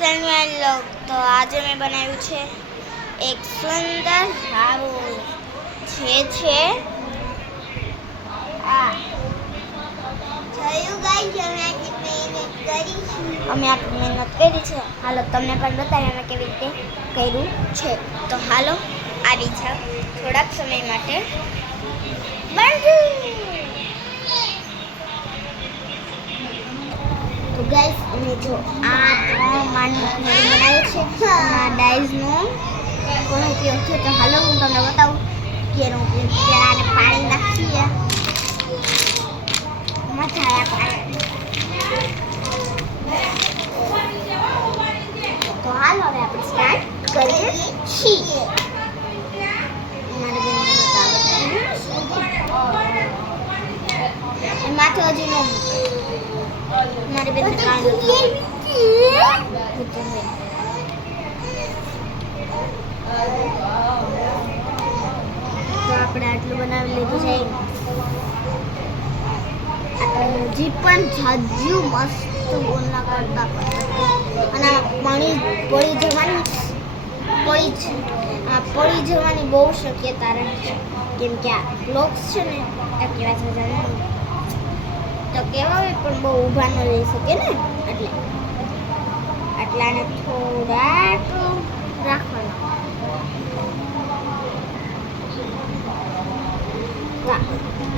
સનવાઈ log તો આજે મેં બનાવ્યું છે એક સુંદર હારું જે છે આ જોયું ગાઈસ અમે આટલી મહેનત કરી છે. હાલો તમને પણ બતાવીએ અમે કેવી રીતે કર્યું છે. તો હાલો આવી છે થોડાક સમય માટે તો ગાઈસ અમે જો આ 3 માળનું બનાવ્યું છે. આ ડાઈઝનો કોનો ઉપયોગ છે તો હાલો હું તમને બતાવું કે એનો ઉપયોગ પહેલાં આને પાણી નાખીએ મજા આવે તો હાલો હવે આપણે સ્ટાર્ટ કરીએ છીએ. માથે હજી નો મારી બેન કાંઈ નથી તો આપણે આટલું બનાવી લીધું છે. હજી પણ જાજુ મસ્ત ગોળના કરતા અને પાણી પડી જવાની બહુ શક્યતા રહે છે કેમ કે આ બ્લોક્સ છે ને કેવા છે તો કેવા પણ બહુ ઊભા ન રહી શકે ને એટલે આને થોડાક રાખવાનું.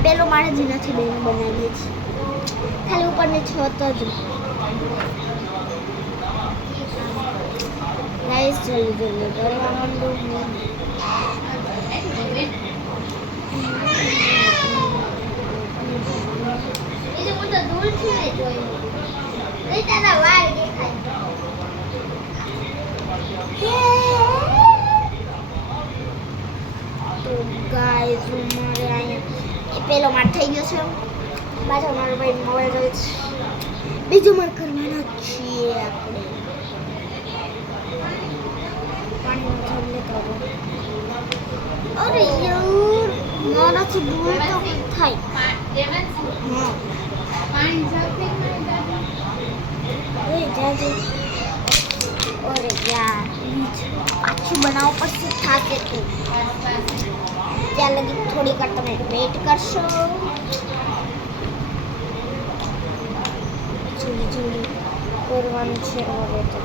પેલો મારે જ નથી બનાવીએ છીએ ખાલી ઉપરની છત જ. ગાઈસ જલ્દી કરવા માંડો. તો ગાઈસ મારે અહીંયા પેલો માર થઈ ગયો છે. પાછો મારો ભાઈ મોબાઈલ જોઈ છે. બીજું માર કરવાના છીએ આપણે પાણીનો જલ લેતો. અરે યાર મારાથી ભૂલ તો થાય. હા પાણી જલ્દી જાજે. અરે યાર પાછું બનાવવું પડશે થાકે તો ત્યાં લગી થોડીક વાર તમે વેઇટ કરશો. જલ્દી કરવાનું છે હવે તો.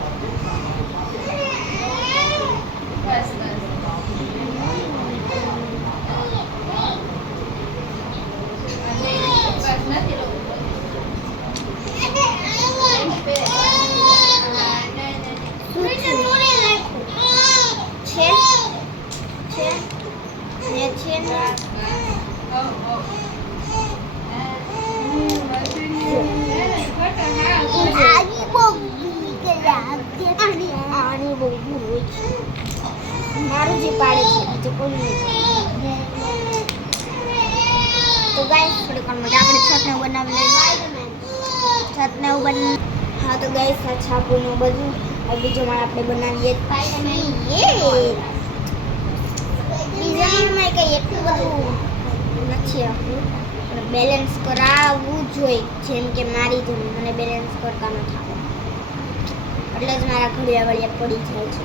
મારું જે પાડે છે બીજું કોઈ નહીં. તો ગાઈસ થોડીક વાર માટે આપણે છતને બનાવી લઈએ. છતને હા તો ગાઈસ આ છાપુનું બધું બીજો માળ આપણે બનાવીએ. ડિઝાઇનમાં કંઈ એટલું બધું નથી આપણું પણ બેલેન્સ કરાવવું જોઈએ જેમ કે મારી જેમ મને બેલેન્સ કરતા નથી એટલે જ મારા ઘડિયા વળિયા પડી જાય છે.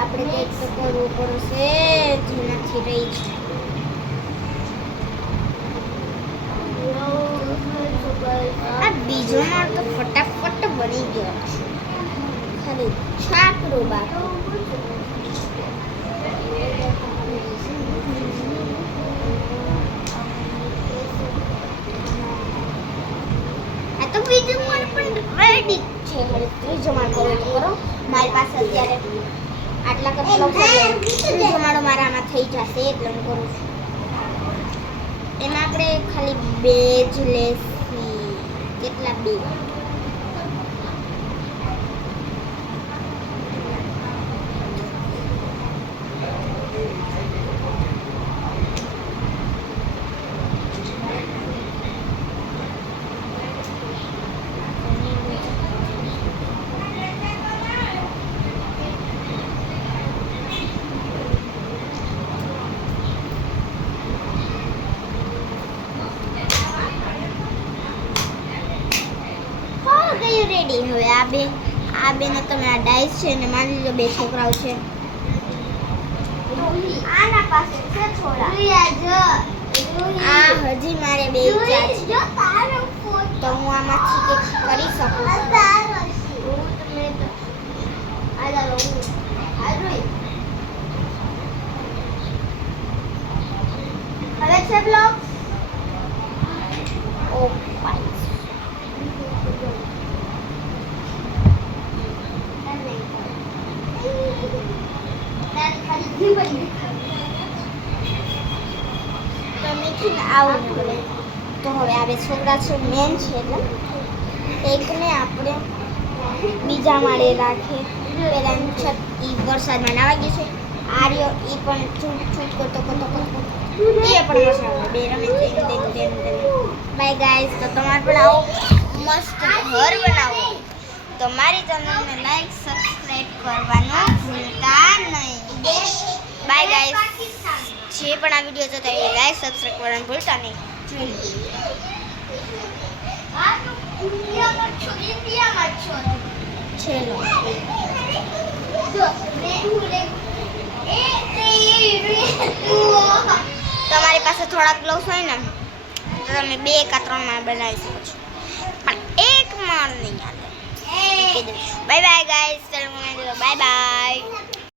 આપણે કંઈક તો કરવું પડશે જેનાથી રહી છે. આ બીજો માળ તો ફટાફટ બની ગયો છે ખાલી છાકરો બાકી. તો બીજો માળ પણ રેડી છે. ત્રીજો માળ કરો તો કરો. મારી પાસે અત્યારે આટલા કપલો ત્રીજો માળો મારામાં થઈ જશે એટલે હું કરું છું. એમાં આપણે ખાલી 2 જ લેસી. કેટલા 2? આ બે ને તમે આ ડાઈસ છે ને માની લો 2 છોકરાઓ છે. આના પાસે છે છોડા. આ હજી મારે 2 ઈચ્છા છે તો હું આમાંથી કંઈક કરી શકું. હવે છે બ્લોક. ઓ ભાઈ આવું તો હવે આ 2 છોકરા છે મેન છે એટલે એકને આપણે બીજા માળે રાખીએ. પેલા છત ઈ વરસાદમાં નાવા ગયું છે. આર્યો ઈ પણ છૂટ કરતો એ પણ વરસાદમાં 2 રમે છે. બાય ગાઈસ, તો તમારે પણ આવો મસ્ત ઘર બનાવો તો મારી ચેનલને લાઈક સબસ્ક્રાઇબ કરવાનું ભૂલતા નહીં. બાય ગાઈસ, જે પણ આ વિડીયો જોતા હોય લાઈક સબસ્ક્રાઇબ કરવાનું ભૂલતા નહીં. તમારી પાસે થોડાક ગ્લોવ્સ હોય ને તો તમે 2 કે 3 માળ બનાવી શકો છો, પણ 1 માળ નહીં હાલે. Bye bye guys, bye bye.